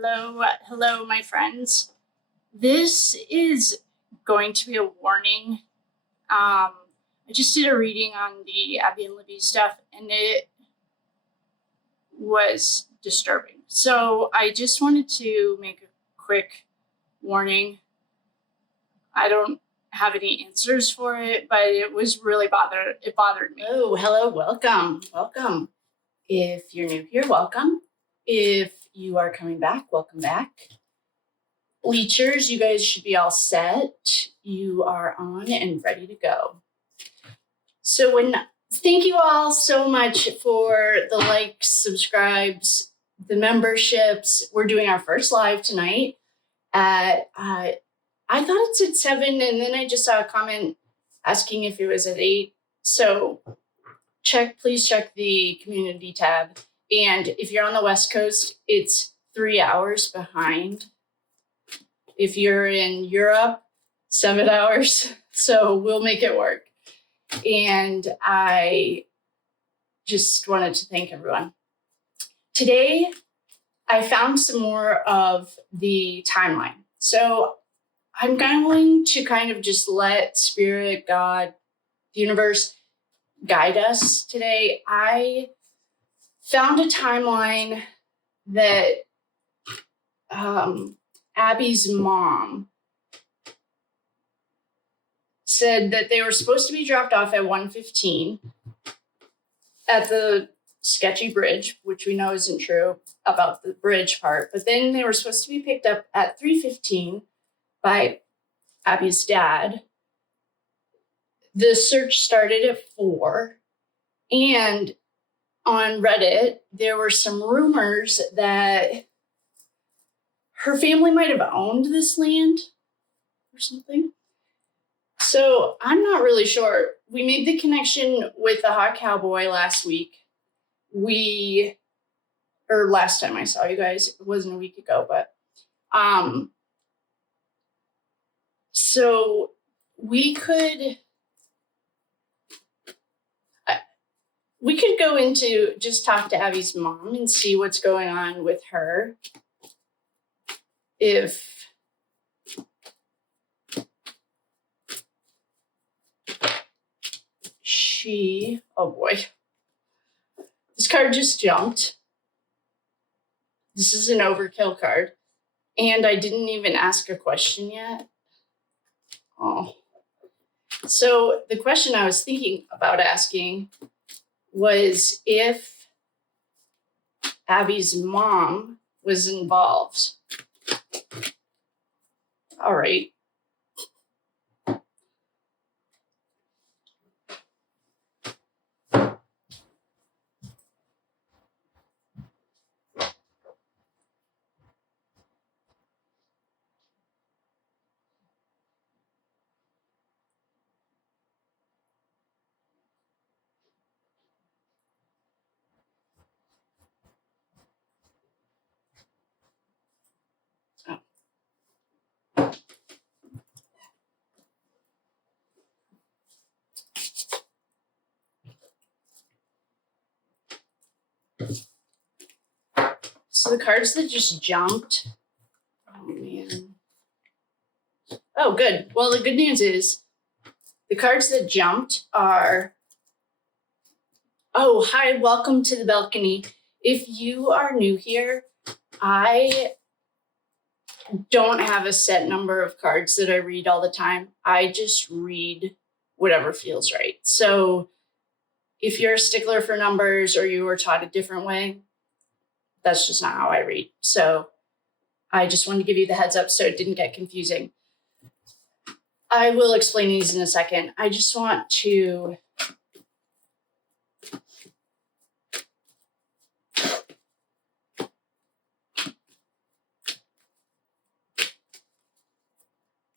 Hello, my friends. This is going to be a warning. I just did a reading on the Abby and Libby stuff, and it was disturbing. So I just wanted to make a quick warning. I don't have any answers for it, but it was really bothered me. Oh, hello, welcome. If you're new here, welcome. If you are coming back, welcome back. Bleachers, you guys should be all set. You are on and ready to go. So thank you all so much for the likes, subscribes, the memberships. We're doing our first live tonight at, I thought it said 7, and then I just saw a comment asking if it was at 8. So please check the community tab. And if you're on the West Coast, it's 3 hours behind. If you're in Europe, 7 hours. So we'll make it work. And I just wanted to thank everyone. Today, I found some more of the timeline. So I'm going to kind of just let Spirit, God, the universe guide us today. I found a timeline that Abby's mom said that they were supposed to be dropped off at 1:15 at the sketchy bridge, which we know isn't true about the bridge part. But then they were supposed to be picked up at 3:15 by Abby's dad. The search started at 4, and on Reddit, there were some rumors that her family might have owned this land or something. So I'm not really sure. We made the connection with the Hot Cowboy last week. Last time I saw you guys, it wasn't a week ago, but so we could go into just talk to Abby's mom and see what's going on with her. If oh boy, this card just jumped. This is an overkill card. And I didn't even ask a question yet. Oh. So the question I was thinking about asking was if Abby's mom was involved. All right. So the cards that just jumped. Oh, man. Oh, good. Well, the good news is the cards that jumped are, oh, hi, welcome to the balcony. If you are new here, I don't have a set number of cards that I read all the time. I just read whatever feels right. So if you're a stickler for numbers or you were taught a different way, that's just not how I read. So I just wanted to give you the heads up so it didn't get confusing. I will explain these in a second. I just want to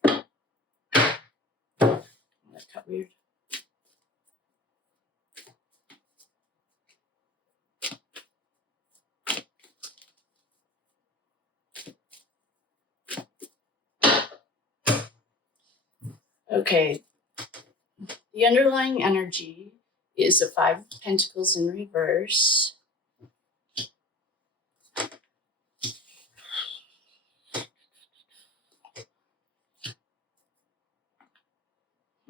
that cut weird. Okay, the underlying energy is the 5 of Pentacles in reverse.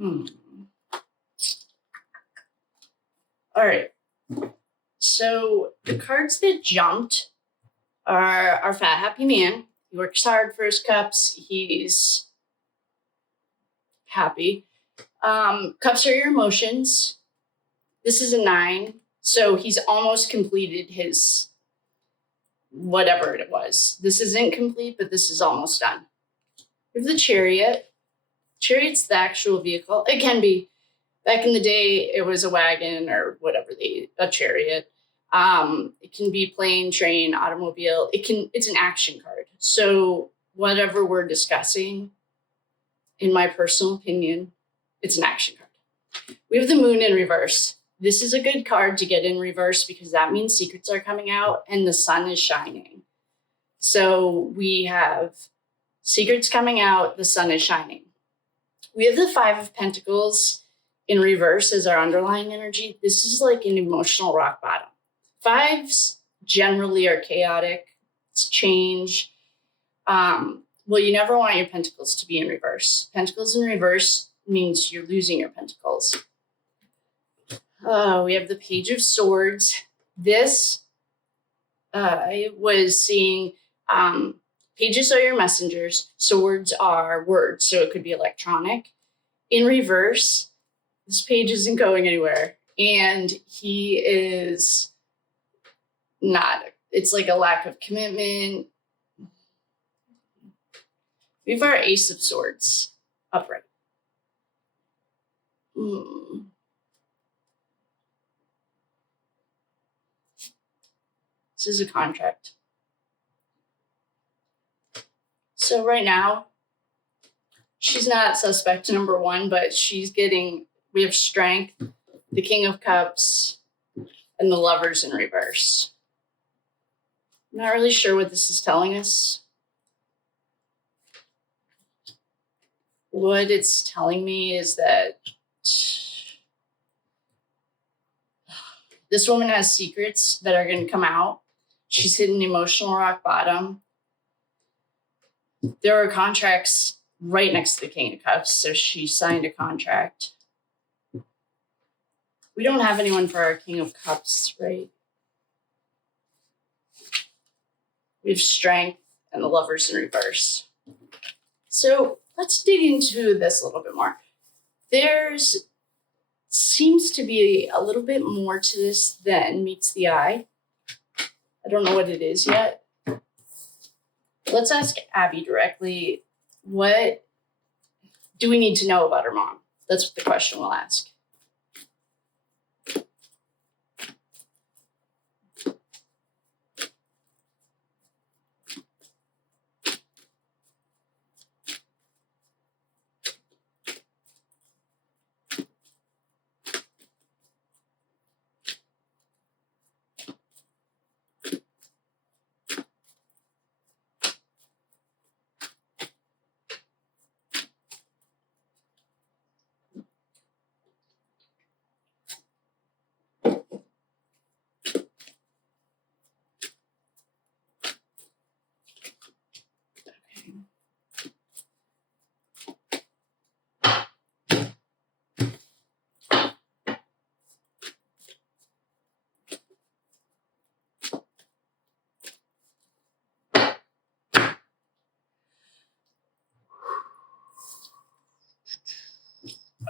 All right. So the cards that jumped are our fat, happy man. He works hard for his cups. He's happy. Cups are your emotions. This is a 9. So he's almost completed his whatever it was. This isn't complete, but this is almost done. We have the chariot. Chariot's the actual vehicle. It can be. Back in the day, it was a wagon or whatever, a chariot. It can be plane, train, automobile. It's an action card. So whatever we're discussing, in my personal opinion, it's an action card. We have the moon in reverse. This is a good card to get in reverse because that means secrets are coming out and the sun is shining. So we have secrets coming out, the sun is shining. We have the 5 of Pentacles in reverse as our underlying energy. This is like an emotional rock bottom. 5s generally are chaotic. It's change. Well, you never want your pentacles to be in reverse. Pentacles in reverse means you're losing your pentacles. We have the Page of Swords. This, I was seeing, pages are your messengers. Swords are words, so it could be electronic. In reverse, this page isn't going anywhere. And he is not. It's like a lack of commitment. We have our Ace of Swords upright. This is a contract. So right now, she's not suspect number 1, but we have Strength, the King of Cups, and the Lovers in reverse. I'm not really sure what this is telling us. What it's telling me is that this woman has secrets that are going to come out. She's hit an emotional rock bottom. There are contracts right next to the King of Cups, so she signed a contract. We don't have anyone for our King of Cups, right? We have Strength and the Lovers in reverse. So let's dig into this a little bit more. There's seems to be a little bit more to this than meets the eye. I don't know what it is yet. Let's ask Abby directly, what do we need to know about her mom? That's the question we'll ask.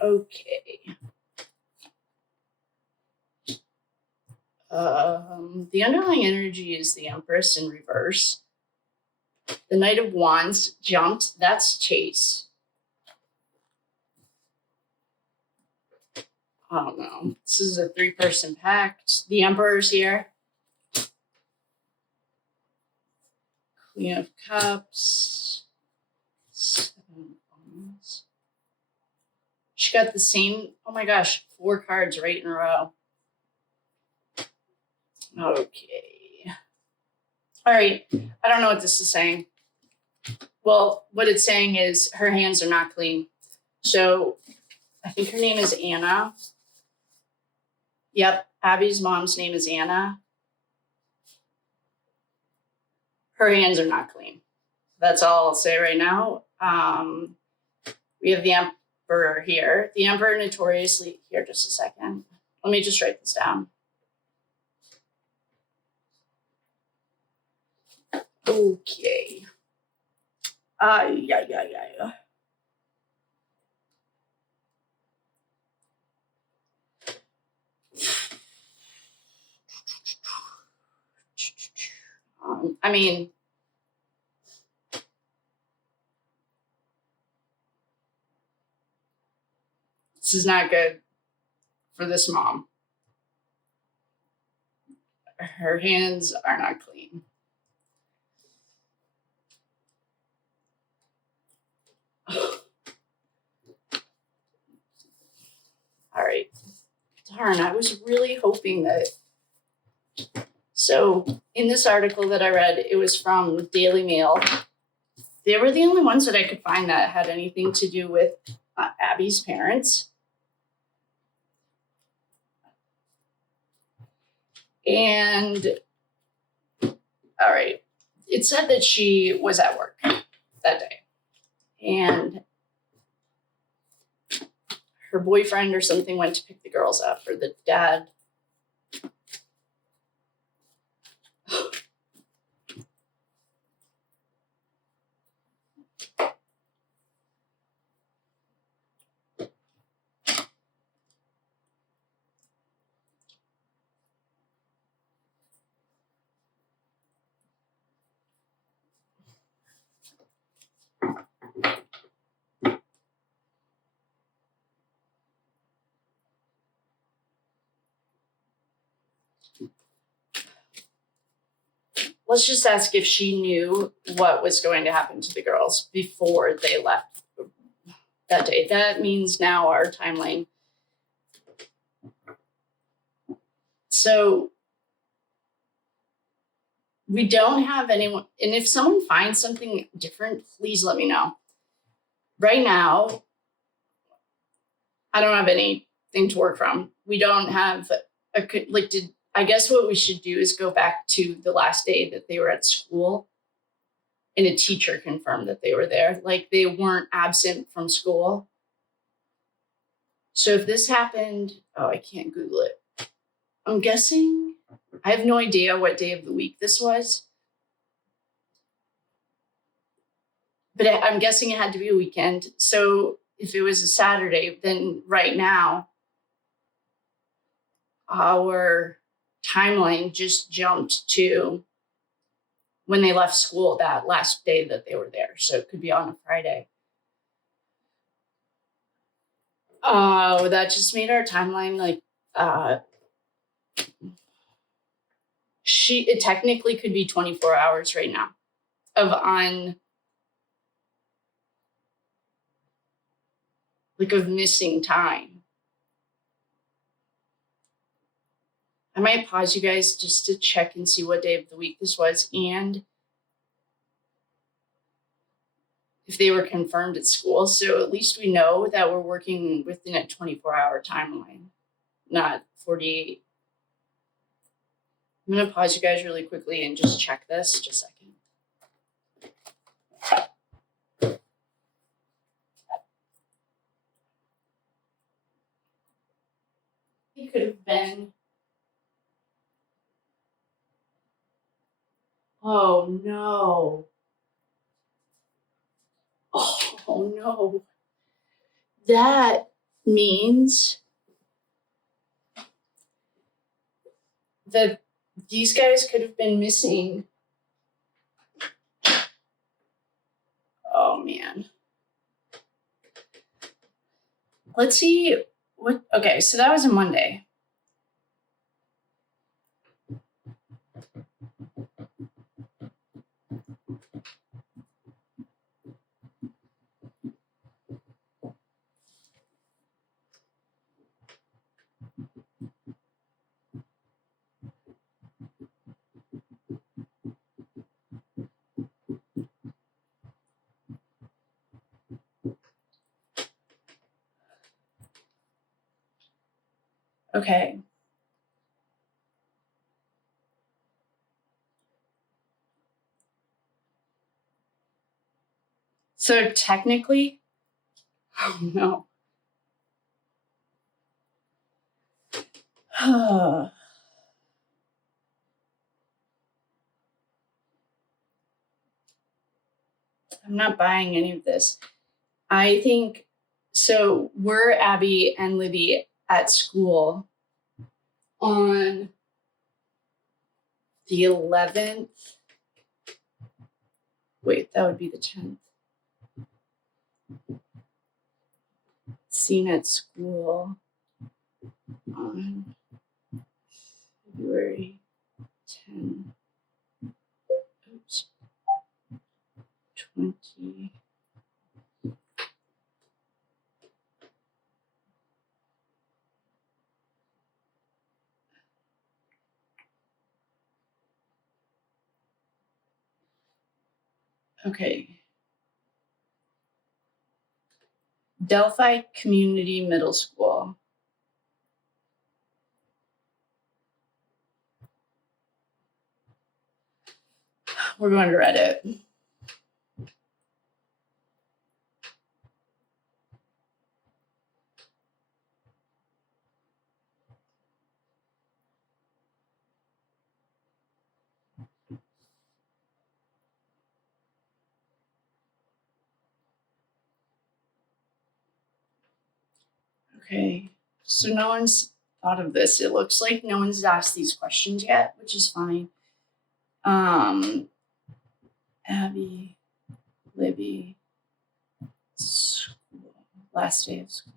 Okay. The underlying energy is the Empress in reverse. The Knight of Wands jumped. That's Chase. I don't know. This is a 3-person pact. The Emperor's here. Queen of Cups. 7 of Wands. She got the same, oh my gosh, 4 cards right in a row. Okay. All right. I don't know what this is saying. Well, what it's saying is her hands are not clean. So I think her name is Anna. Yep. Abby's mom's name is Anna. Her hands are not clean. That's all I'll say right now. We have the emperor here. The emperor notoriously, here, just a second. Let me just write this down. Okay. Yeah. I mean, this is not good for this mom. Her hands are not clean. All right. Darn, I was really hoping that. So, in this article that I read, it was from Daily Mail. They were the only ones that I could find that had anything to do with Abby's parents. And, all right, it said that she was at work that day. And her boyfriend or something went to pick the girls up, or the dad. Let's just ask if she knew what was going to happen to the girls before they left that day. That means now our timeline. So we don't have anyone, and if someone finds something different, please let me know. Right now, I don't have anything to work from. We don't have I guess what we should do is go back to the last day that they were at school and a teacher confirmed that they were there. Like they weren't absent from school. So if this happened, I can't Google it. I'm guessing, I have no idea what day of the week this was. But I'm guessing it had to be a weekend. So if it was a Saturday, then right now, our timeline just jumped to when they left school that last day that they were there. So it could be on a Friday. Oh, that just made our timeline it technically could be 24 hours right now of missing time. I might pause you guys just to check and see what day of the week this was and if they were confirmed at school. So at least we know that we're working within a 24-hour timeline, not 48. I'm going to pause you guys really quickly and just check this. Just a second. It could have been. Oh no. Oh no. That means that these guys could have been missing. Oh man. Let's see what. Okay, so that was a Monday. Okay. So technically, oh no. I'm not buying any of this. I think so. Were Abby and Libby at school on the 11th? Wait, that would be the 10th. Seen at school on February 10. Oops. 20. Okay. Delphi Community Middle School. We're going to Reddit. Okay, so no one's thought of this. It looks like no one's asked these questions yet, which is fine. Abby, Libby, school, last day of school.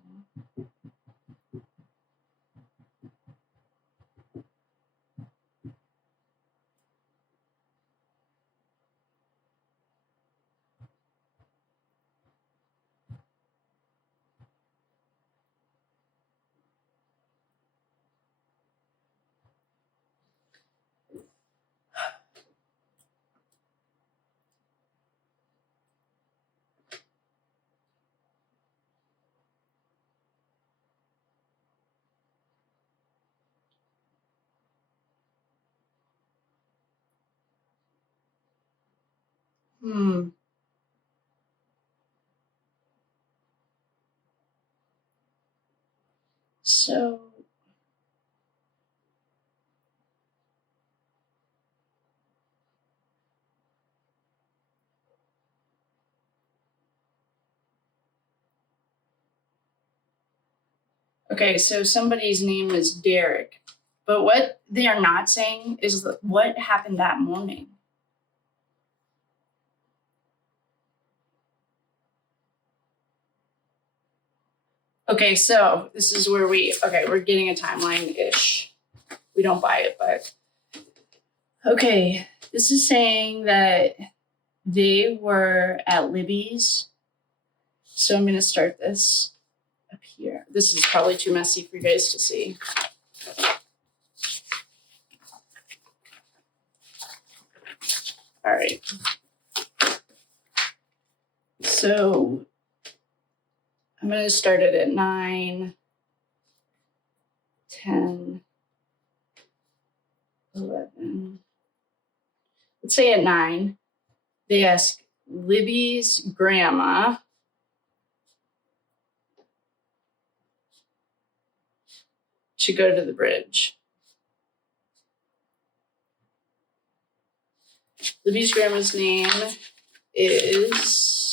So okay, so somebody's name is Derek, but what they are not saying is what happened that morning. Okay, so this is where we're getting a timeline-ish. We don't buy it, but okay, this is saying that they were at Libby's. So I'm going to start this up here. This is probably too messy for you guys to see. All right. So I'm going to start it at 9, 10, 11. Let's say at 9. They ask Libby's grandma to go to the bridge. Libby's grandma's name is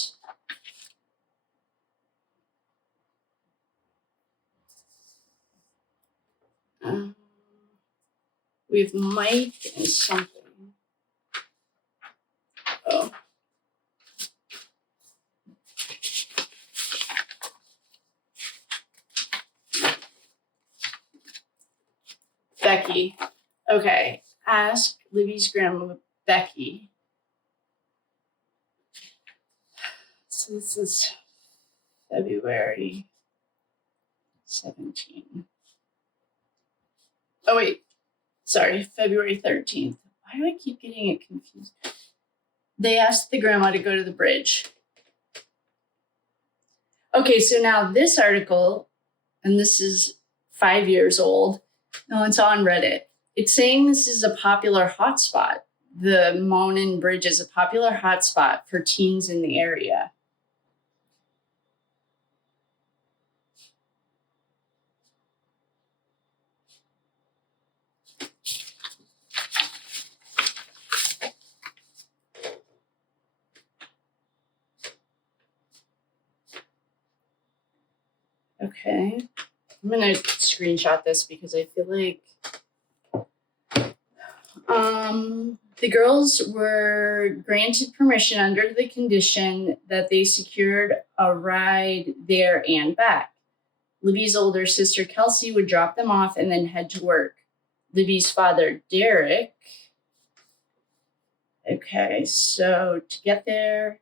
we have Mike and something. Oh. Becky. Okay. Ask Libby's grandma, Becky. So this is February 17. Oh, wait. Sorry, February 13th. Why do I keep getting it confused? They asked the grandma to go to the bridge. Okay, so now this article, and this is 5 years old. No, it's on Reddit. It's saying this is a popular hotspot. The Monon Bridge is a popular hotspot for teens in the area. Okay. I'm going to screenshot this because I feel like the girls were granted permission under the condition that they secured a ride there and back. Libby's older sister, Kelsey, would drop them off and then head to work. Libby's father, Derek. Okay, so to get there.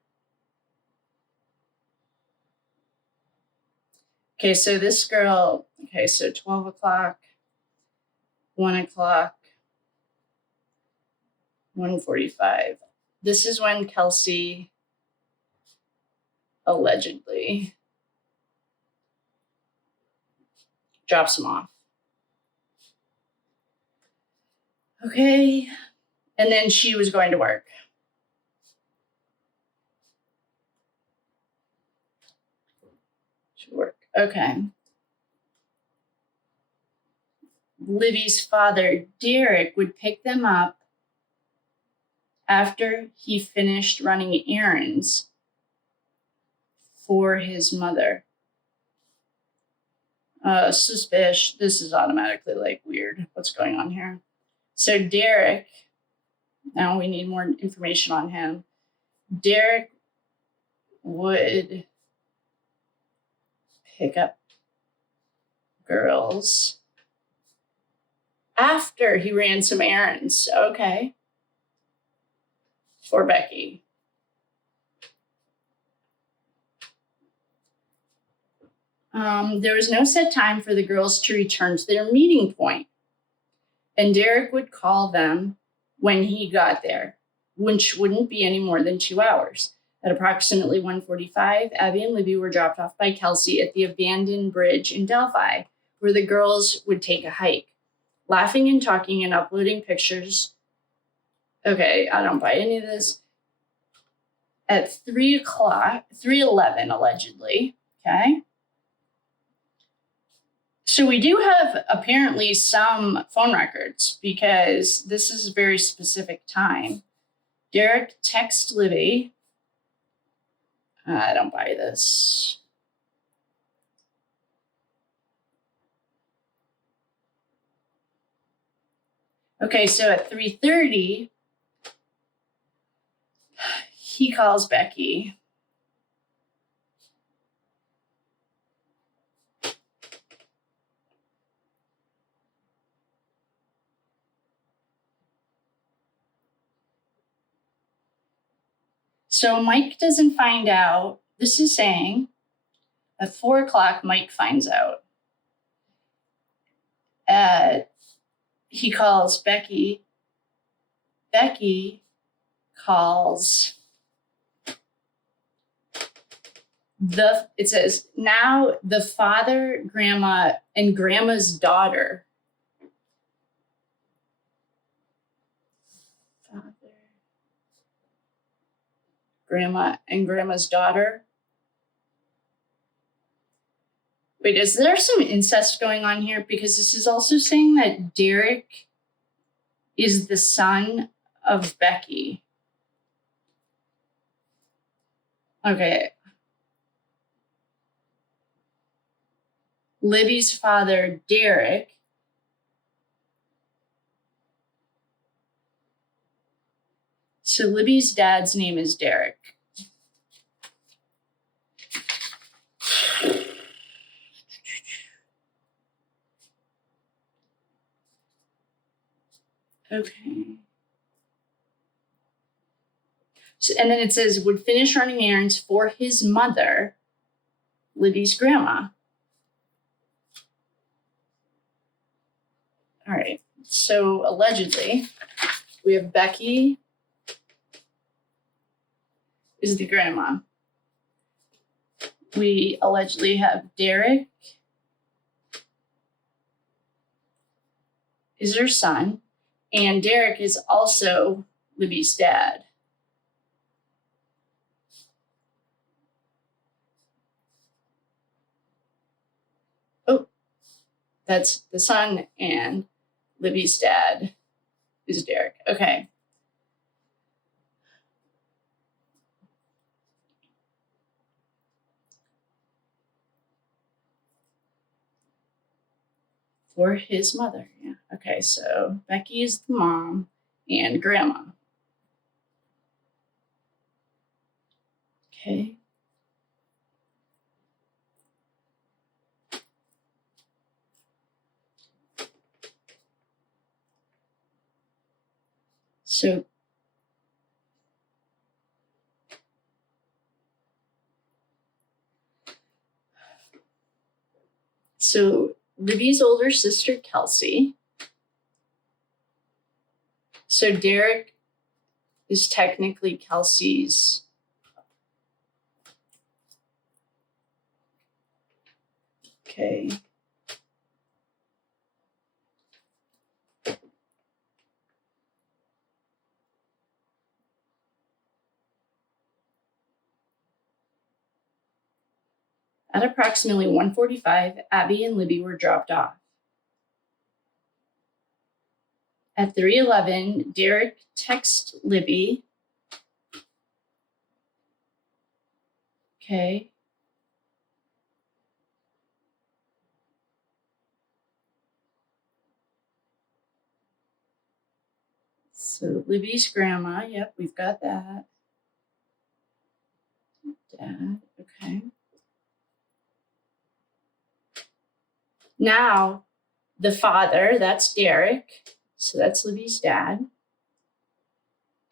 Okay, so this girl, okay, so 12 o'clock, 1 o'clock, 1:45. This is when Kelsey allegedly drops him off. Okay, and then she was going to work. Okay. Libby's father, Derek, would pick them up after he finished running errands for his mother. Suspicious. This is automatically like weird. What's going on here? So Derek, now we need more information on him. Derek would pick up girls after he ran some errands. Okay. For Becky. There was no set time for the girls to return to their meeting point, and Derek would call them when he got there, which wouldn't be any more than 2 hours. At approximately 1:45, Abby and Libby were dropped off by Kelsey at the abandoned bridge in Delphi, where the girls would take a hike, laughing and talking and uploading pictures. Okay, I don't buy any of this. At 3:11, allegedly, okay? So we do have apparently some phone records because this is a very specific time. Derek texts Libby. I don't buy this. Okay, so at 3:30, he calls Becky. So Mike doesn't find out. This is saying at 4 o'clock, Mike finds out. He calls Becky. Becky calls it says, now the father, grandma, and grandma's daughter. Father, grandma, and grandma's daughter. Wait, is there some incest going on here? Because this is also saying that Derek is the son of Becky. Okay. Libby's father, Derek, so Libby's dad's name is Derek. Okay. So, and then it says, would finish running errands for his mother, Libby's grandma. All right. So allegedly, we have Becky is the grandma. We allegedly have Derek is her son, and Derek is also Libby's dad. Oh, that's the son, and Libby's dad is Derek. Okay. For his mother, yeah. Okay, so Becky is the mom and grandma. Okay. So Libby's older sister, Kelsey. So Derek is technically Kelsey's. Okay. At approximately 1:45, Abby and Libby were dropped off. At 3:11, Derek texts Libby. Okay. So Libby's grandma, yep, we've got that. Dad, okay. Now, the father, that's Derek. So that's Libby's dad.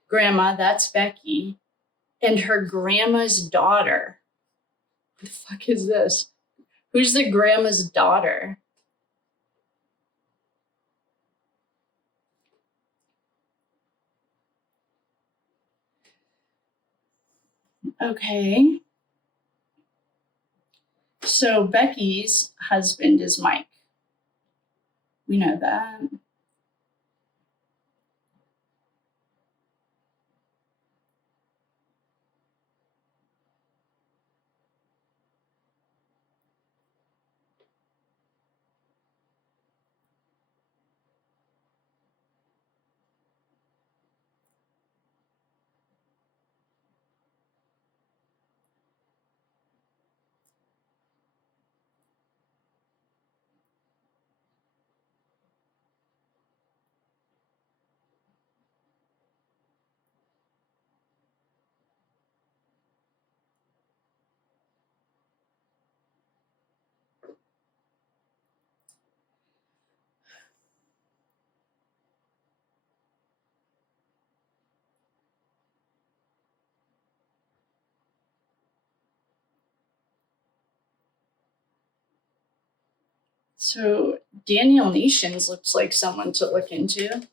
Grandma, that's Becky. And her grandma's daughter. What the fuck is this? Who's the grandma's daughter? Okay. So Becky's husband is Mike. We know that. So Daniel Nations looks like someone to look into.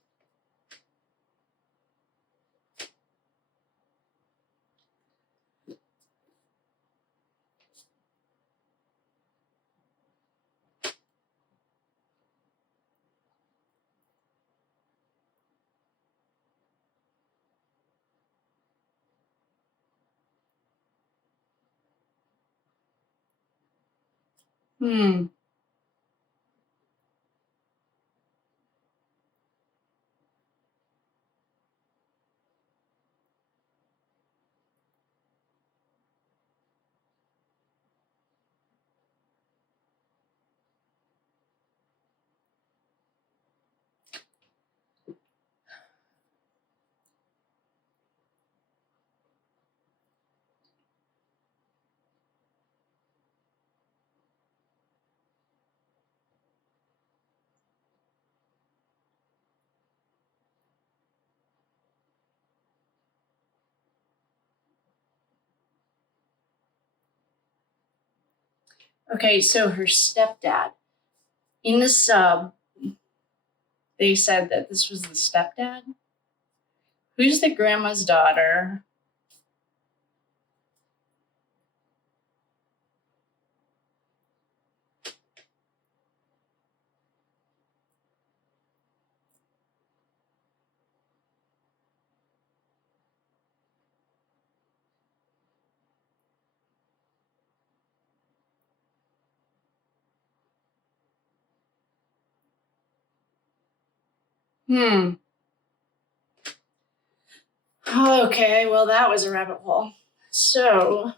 Hmm. Okay, so her stepdad. In the sub, they said that this was the stepdad. Who's the grandma's daughter? Okay, well, that was a rabbit hole. So,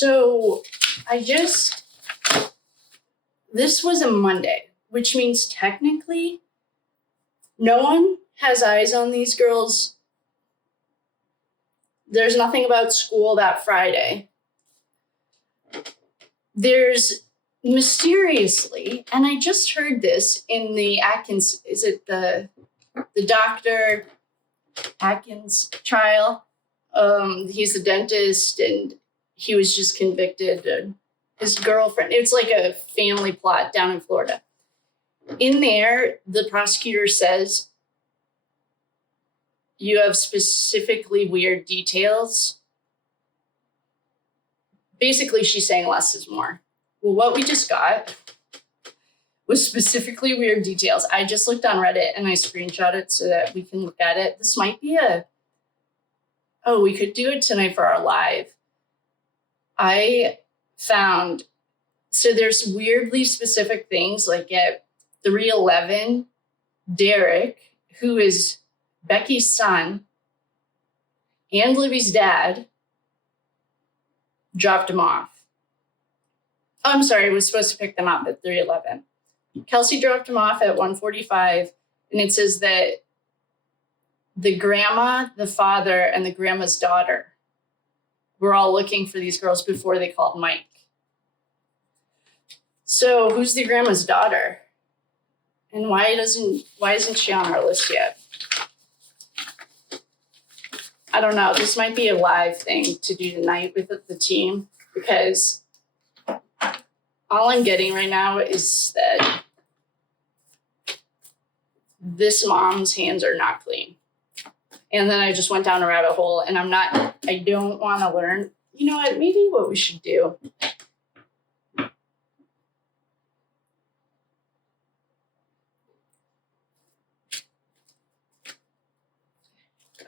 So this was a Monday, which means technically no one has eyes on these girls. There's nothing about school that Friday. There's mysteriously, and I just heard this in the Atkins, is it the Dr. Atkins trial? He's the dentist and he was just convicted. His girlfriend, it's like a family plot down in Florida. In there, the prosecutor says, you have specifically weird details. Basically, she's saying less is more. Well, what we just got was specifically weird details. I just looked on Reddit and I screenshot it so that we can look at it. This might be we could do it tonight for our live. I found, so there's weirdly specific things like at 3:11, Derek, who is Becky's son and Libby's dad, dropped him off. I'm sorry, I was supposed to pick them up at 3:11. Kelsey dropped him off at 1:45, and it says that the grandma, the father, and the grandma's daughter were all looking for these girls before they called Mike. So who's the grandma's daughter? And why isn't she on our list yet? I don't know. This might be a live thing to do tonight with the team because all I'm getting right now is that this mom's hands are not clean. And then I just went down a rabbit hole and I don't want to learn. You know what? Maybe what we should do.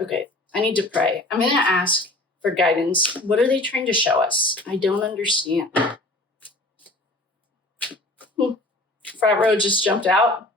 Okay, I need to pray. I'm going to ask for guidance. What are they trying to show us? I don't understand. Frat Row just jumped out.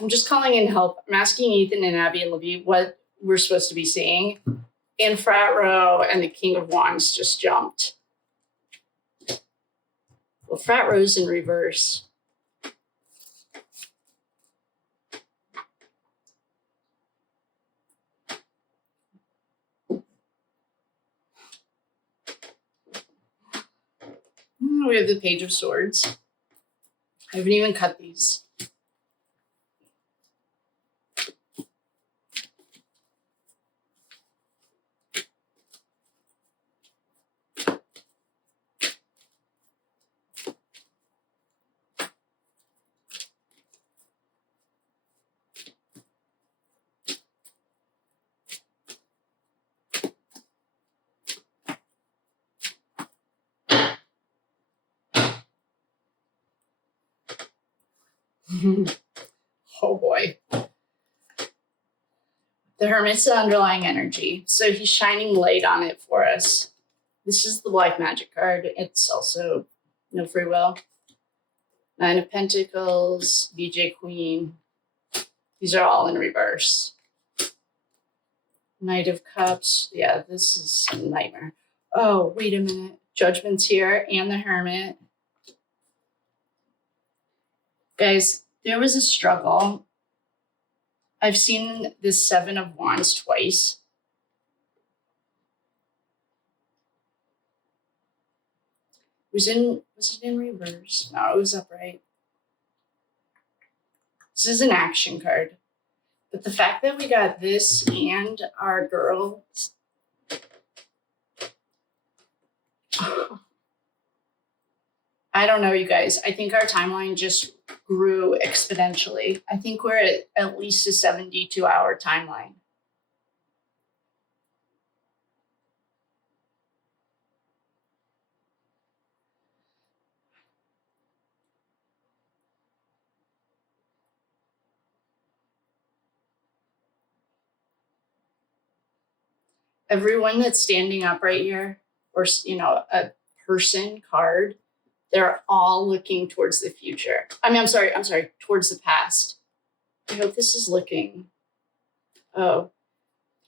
I'm just calling in help. I'm asking Ethan and Abby and Libby what we're supposed to be seeing. And Frat Row and the King of Wands just jumped. Well, Frat Row's in reverse. We have the Page of Swords. I haven't even cut these. Oh boy. The Hermit's the underlying energy. So he's shining light on it for us. This is the Black Magic card. It's also no free will. Nine of Pentacles, BJ Queen. These are all in reverse. Knight of Cups. Yeah, this is a nightmare. Oh, wait a minute. Judgment's here and the Hermit. Guys, there was a struggle. I've seen this Seven of Wands twice. Was it in reverse? No, it was upright. This is an action card. But the fact that we got this and our girl I don't know, you guys. I think our timeline just grew exponentially. I think we're at least a 72-hour timeline. Everyone that's standing up right here, or a person card, they're all looking towards the future. I'm sorry, towards the past. I hope this is looking. Oh,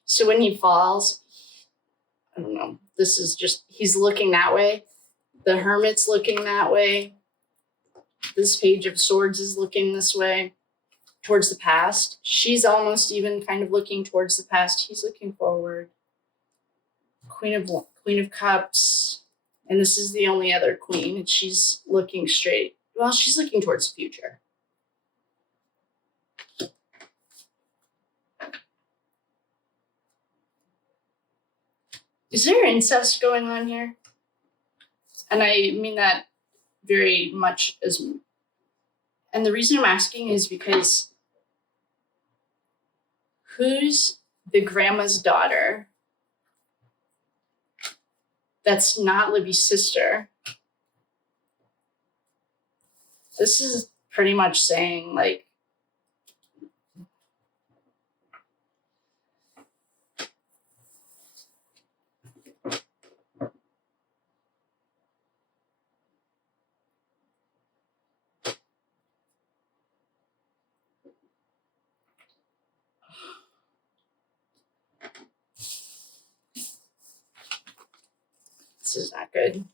so when he falls, I don't know. This is just, he's looking that way. The Hermit's looking that way. This Page of Swords is looking this way, towards the past. She's almost even kind of looking towards the past. He's looking forward. Queen of Cups, and this is the only other queen, and she's looking straight. Well, she's looking towards the future. Is there incest going on here? And I mean that very much as. And the reason I'm asking is because who's the grandma's daughter? That's not Libby's sister. This is pretty much saying, like, this is not good.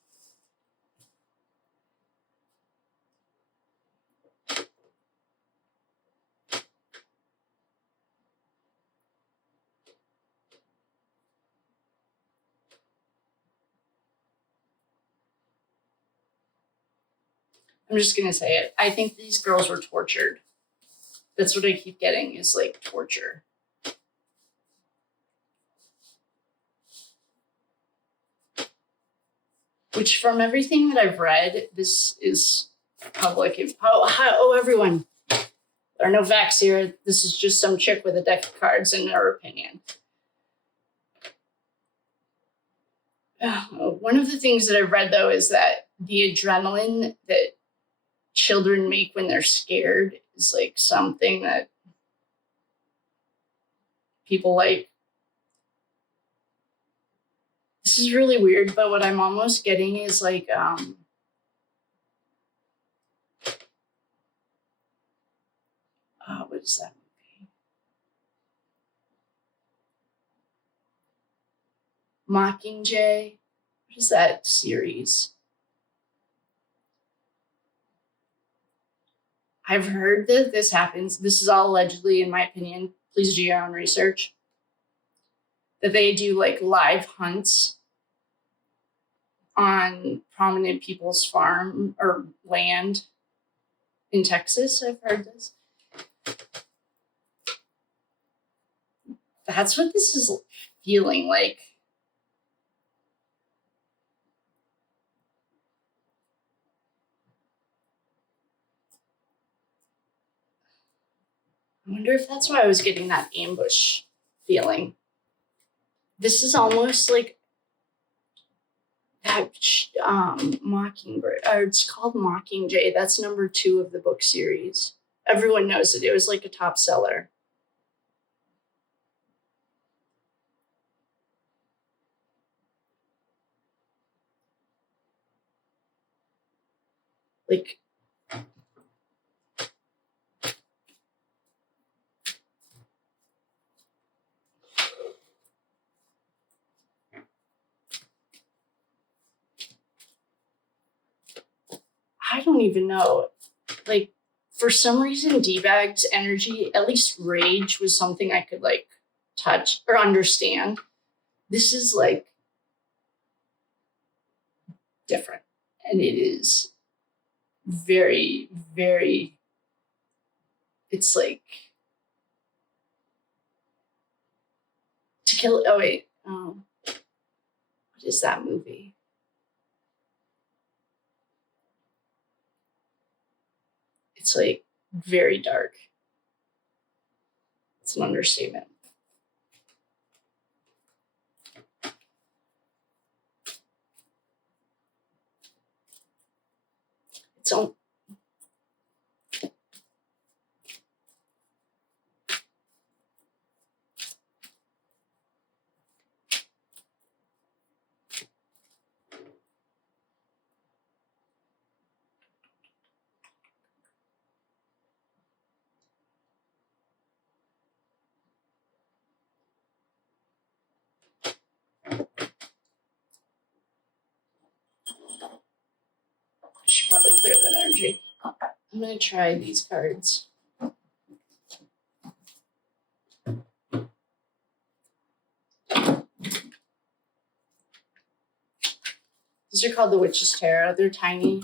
I'm just gonna say it. I think these girls were tortured. That's what I keep getting, is like torture. Which, from everything that I've read, this is public. Everyone. There are no facts here. This is just some chick with a deck of cards in her opinion. One of the things that I've read, though, is that the adrenaline that children make when they're scared is like something that people like. This is really weird, but what I'm almost getting is like, what is that movie? Mockingjay. What is that series? I've heard that this happens. This is all allegedly, in my opinion. Please do your own research. That they do like live hunts on prominent people's farm or land in Texas. I've heard this. That's what this is feeling like. I wonder if that's why I was getting that ambush feeling. This is almost like that Mockingbird, or it's called Mockingjay. That's number 2 of the book series. Everyone knows it. It was like a top seller. Like, I don't even know. Like, for some reason, D-Bag's energy, at least rage, was something I could like touch or understand. This is like different. And it is very, very, it's like to kill. Oh, wait. What is that movie? It's like very dark. It's an understatement. It's all. I should probably clear that energy. I'm going to try these cards. These are called the Witch's Tarot. They're tiny.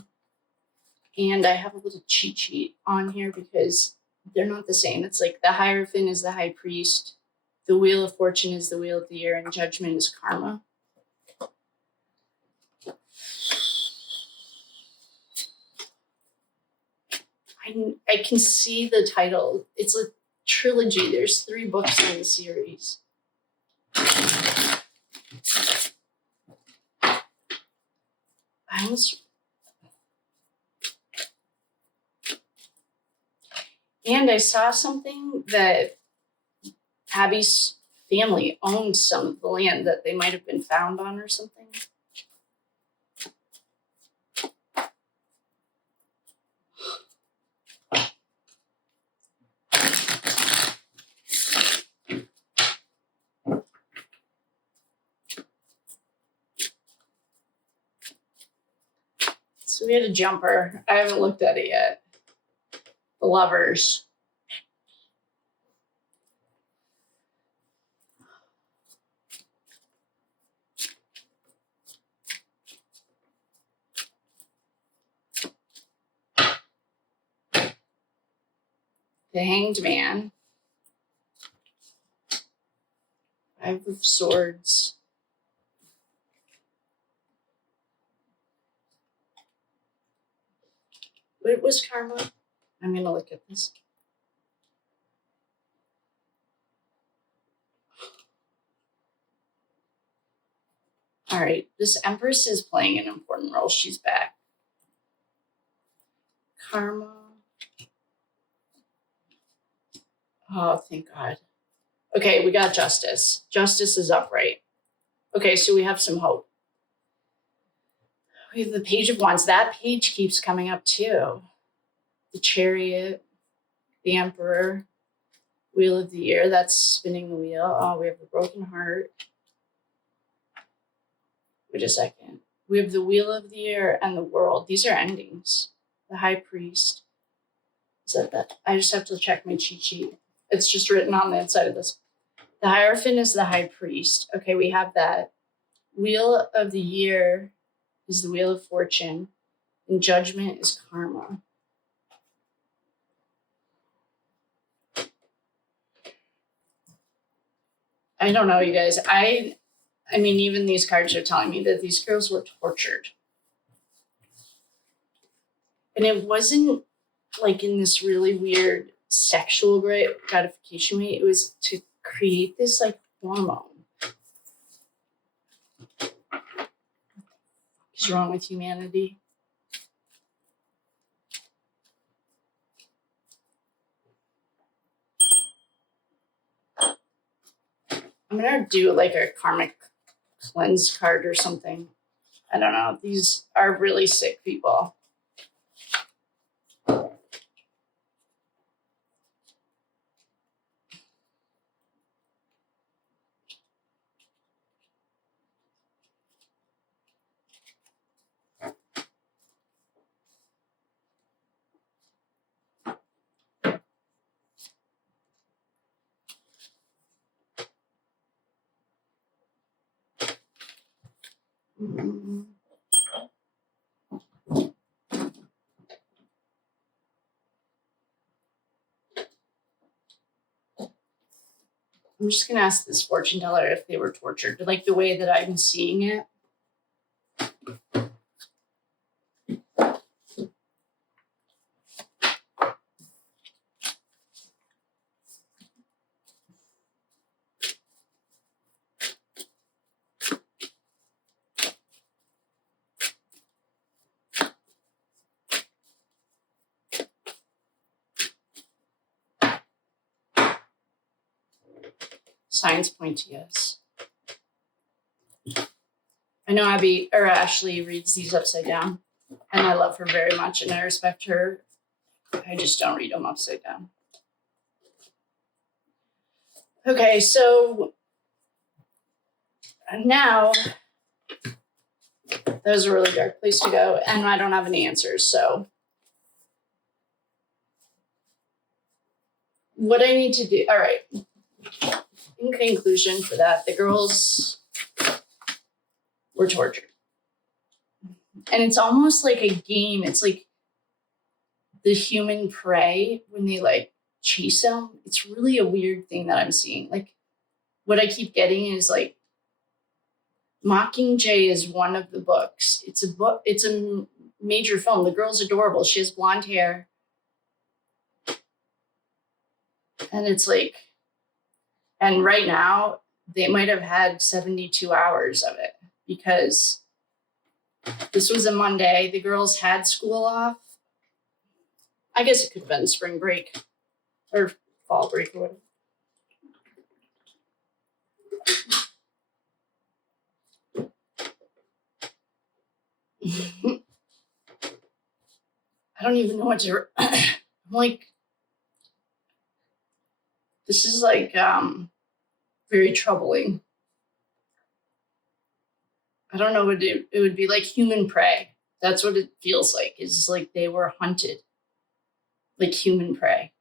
And I have a little cheat sheet on here because they're not the same. It's like the Hierophant is the High Priest. The Wheel of Fortune is the Wheel of the Year. And Judgment is Karma. I can see the title. It's a trilogy. There's 3 books in the series. I almost... And I saw something that Abby's family owned some of the land that they might have been found on or something. So we had a jumper. I haven't looked at it yet. The Lovers. The Hanged Man. 5 of Swords. What was Karma? I'm going to look at this. All right, this Empress is playing an important role. She's back. Karma. Oh, thank God. Okay, we got Justice. Justice is upright. Okay, so we have some hope. We have the Page of Wands. That page keeps coming up too. The Chariot, the Emperor, Wheel of the Year. That's spinning the wheel. Oh, we have the Broken Heart. Wait a second. We have the Wheel of the Year and the World. These are endings. The High Priest. Is that? I just have to check my cheat sheet. It's just written on the inside of this. The Hierophant is the High Priest. Okay, we have that. Wheel of the Year is the Wheel of Fortune. And Judgment is Karma. I don't know, you guys. I mean, even these cards are telling me that these girls were tortured. And it wasn't like in this really weird sexual gratification way. It was to create this like hormone. What's wrong with humanity? I'm going to do like a karmic cleanse card or something. I don't know. These are really sick people. Mm-hmm. I'm just going to ask this fortune teller if they were tortured, like the way that I'm seeing it. Signs point to yes. I know Ashley reads these upside down, and I love her very much, and I respect her. I just don't read them upside down. Okay, so now that was a really dark place to go, and I don't have any answers. So what I need to do, all right. In conclusion for that, the girls were tortured. And it's almost like a game. It's like the human prey when they like chase them. It's really a weird thing that I'm seeing. Like what I keep getting is like Mockingjay is one of the books. It's a book. It's a major film. The girl's adorable. She has blonde hair. And it's like, and right now they might have had 72 hours of it because this was a Monday. The girls had school off. I guess it could have been spring break or fall break or whatever. I don't even know what to. I'm like, this is like very troubling. I don't know what it would be like human prey. That's what it feels like. It's like they were hunted, like human prey.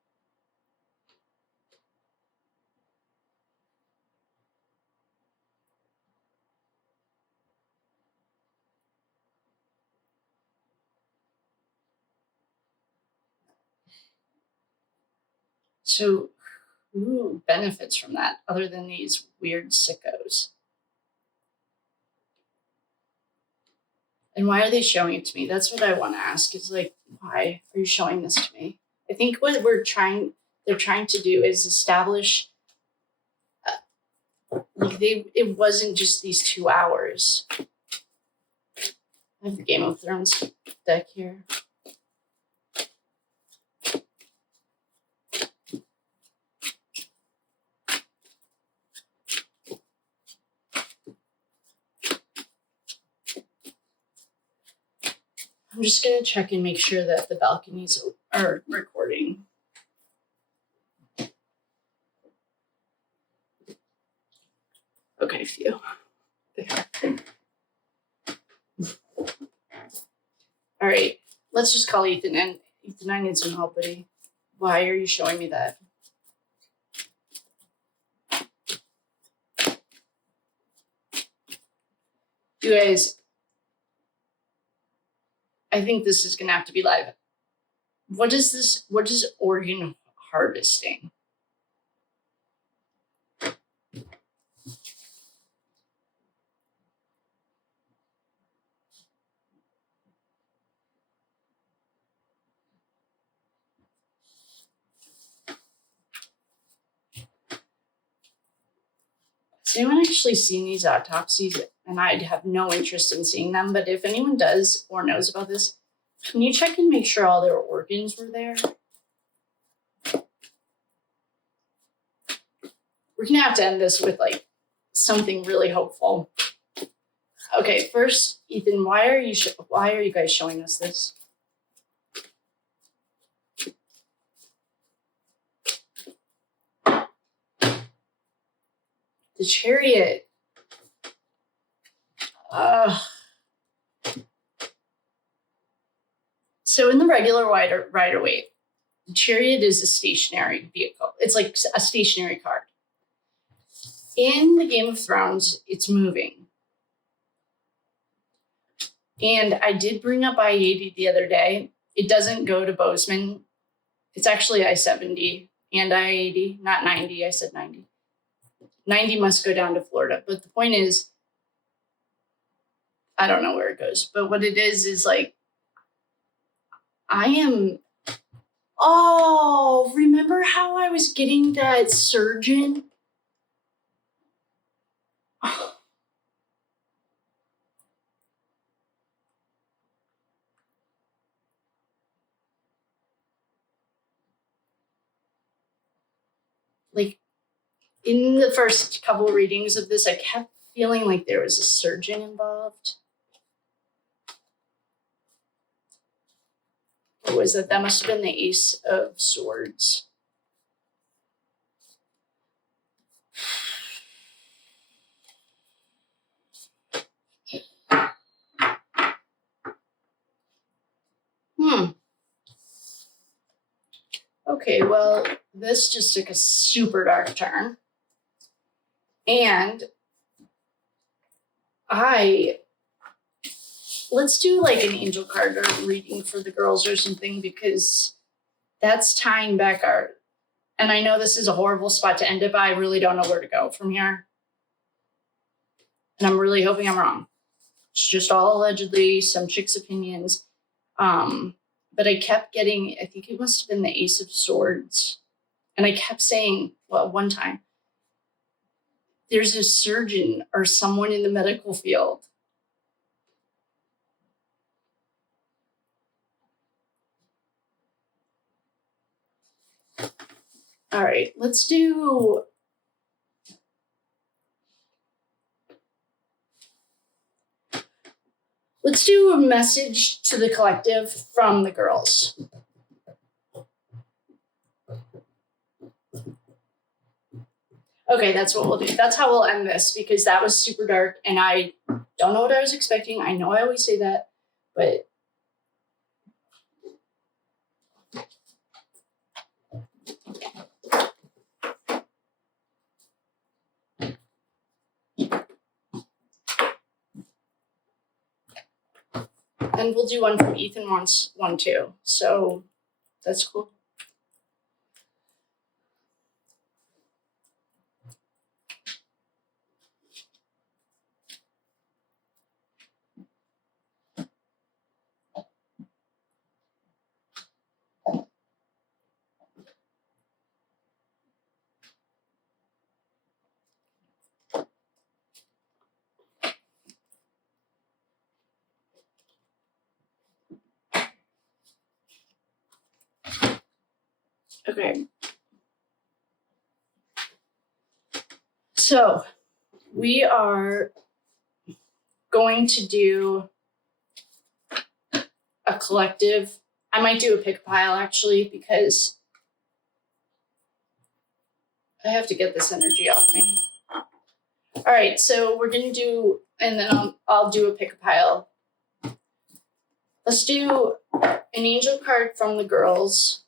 So who benefits from that other than these weird sickos? And why are they showing it to me? That's what I want to ask is like, why are you showing this to me? I think what they're trying to do is establish like it wasn't just these 2 hours. I have the Game of Thrones deck here. I'm just going to check and make sure that the balconies are recording. Okay, phew. All right, let's just call Ethan in. Ethan, I need some help, buddy. Why are you showing me that? You guys, I think this is going to have to be live. What is this? What is organ harvesting? Has anyone actually seen these autopsies? And I'd have no interest in seeing them, but if anyone does or knows about this, can you check and make sure all their organs were there? We're gonna have to end this with like something really hopeful. Okay, first, Ethan, why are you guys showing us this? The chariot. So in the regular Rider-Waite, the chariot is a stationary vehicle. It's like a stationary car. In the Game of Thrones, it's moving. And I did bring up I-80 the other day. It doesn't go to Bozeman. It's actually I-70 and I-80, not 90. I said 90. 90 must go down to Florida. But the point is, I don't know where it goes. But what it is like, remember how I was getting that surgeon? Like, In the first couple readings of this, I kept feeling like there was a surgeon involved. Or was that must have been the Ace of Swords? Okay, well, this just took a super dark turn. And let's do like an angel card or reading for the girls or something, because that's tying back our, and I know this is a horrible spot to end it, but I really don't know where to go from here. And I'm really hoping I'm wrong. It's just all allegedly some chick's opinions. But I kept getting, I think it must have been the Ace of Swords. And I kept saying, well, one time, there's a surgeon or someone in the medical field. All right, let's do a message to the collective from the girls. Okay, that's what we'll do. That's how we'll end this, because that was super dark and I don't know what I was expecting. I know I always say that, but and we'll do one from Ethan wants one too. So that's cool. Okay. So we are going to do a collective. I might do a pick pile actually, because I have to get this energy off me. All right, so we're gonna do, and then I'll do a pick a pile. Let's do an angel card from the girls.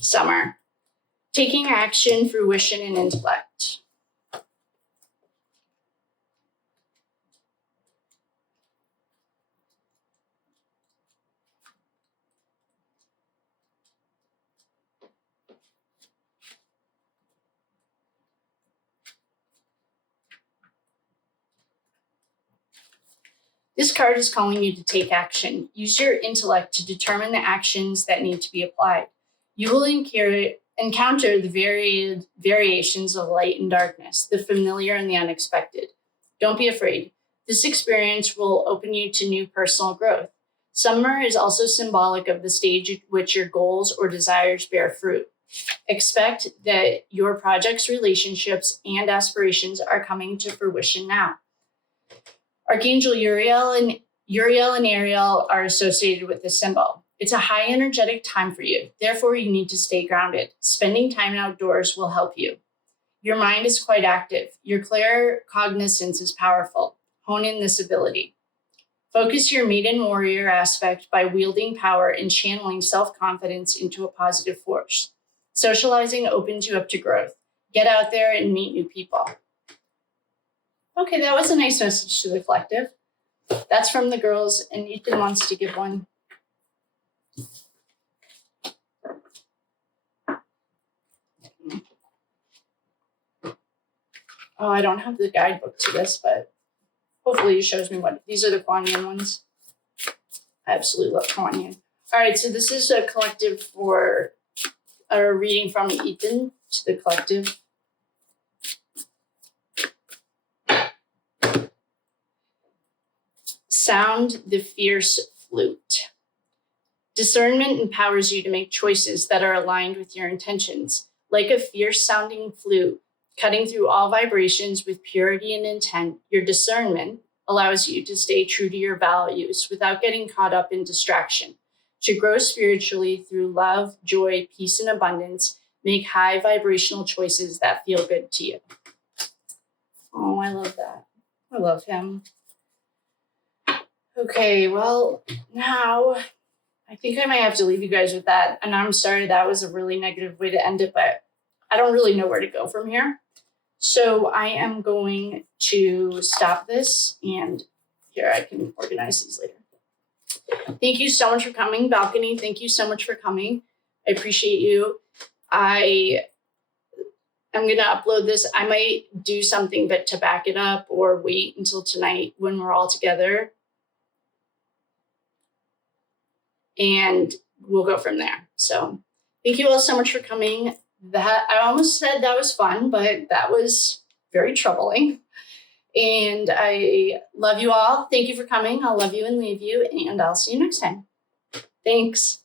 Summer. Taking action, fruition, and intellect. This card is calling you to take action. Use your intellect to determine the actions that need to be applied. You will encounter the varied variations of light and darkness, the familiar and the unexpected. Don't be afraid. This experience will open you to new personal growth. Summer is also symbolic of the stage at which your goals or desires bear fruit. Expect that your projects, relationships, and aspirations are coming to fruition now. Archangel Uriel and Ariel are associated with this symbol. It's a high energetic time for you. Therefore, you need to stay grounded. Spending time outdoors will help you. Your mind is quite active. Your claircognizance is powerful. Hone in this ability. Focus your maiden warrior aspect by wielding power and channeling self-confidence into a positive force. Socializing opens you up to growth. Get out there and meet new people. Okay, that was a nice message to the collective. That's from the girls, and Ethan wants to give one. Oh, I don't have the guidebook to this, but hopefully it shows me what. These are the Kuan Yin ones. I absolutely love Hawaiian. All right, so this is a collective for a reading from Ethan to the collective. Sound the fierce flute. Discernment empowers you to make choices that are aligned with your intentions. Like a fierce-sounding flute, cutting through all vibrations with purity and intent, your discernment allows you to stay true to your values without getting caught up in distraction. To grow spiritually through love, joy, peace, and abundance, make high vibrational choices that feel good to you. Oh, I love that. I love him. Okay, well, now I think I might have to leave you guys with that. And I'm sorry that was a really negative way to end it, but I don't really know where to go from here. So I am going to stop this, and here I can organize these later. Thank you so much for coming, Balcony. Thank you so much for coming. I appreciate you. I'm going to upload this. I might do something but to back it up or wait until tonight when we're all together. And we'll go from there. So thank you all so much for coming. I almost said that was fun, but that was very troubling. And I love you all. Thank you for coming. I'll love you and leave you, and I'll see you next time. Thanks.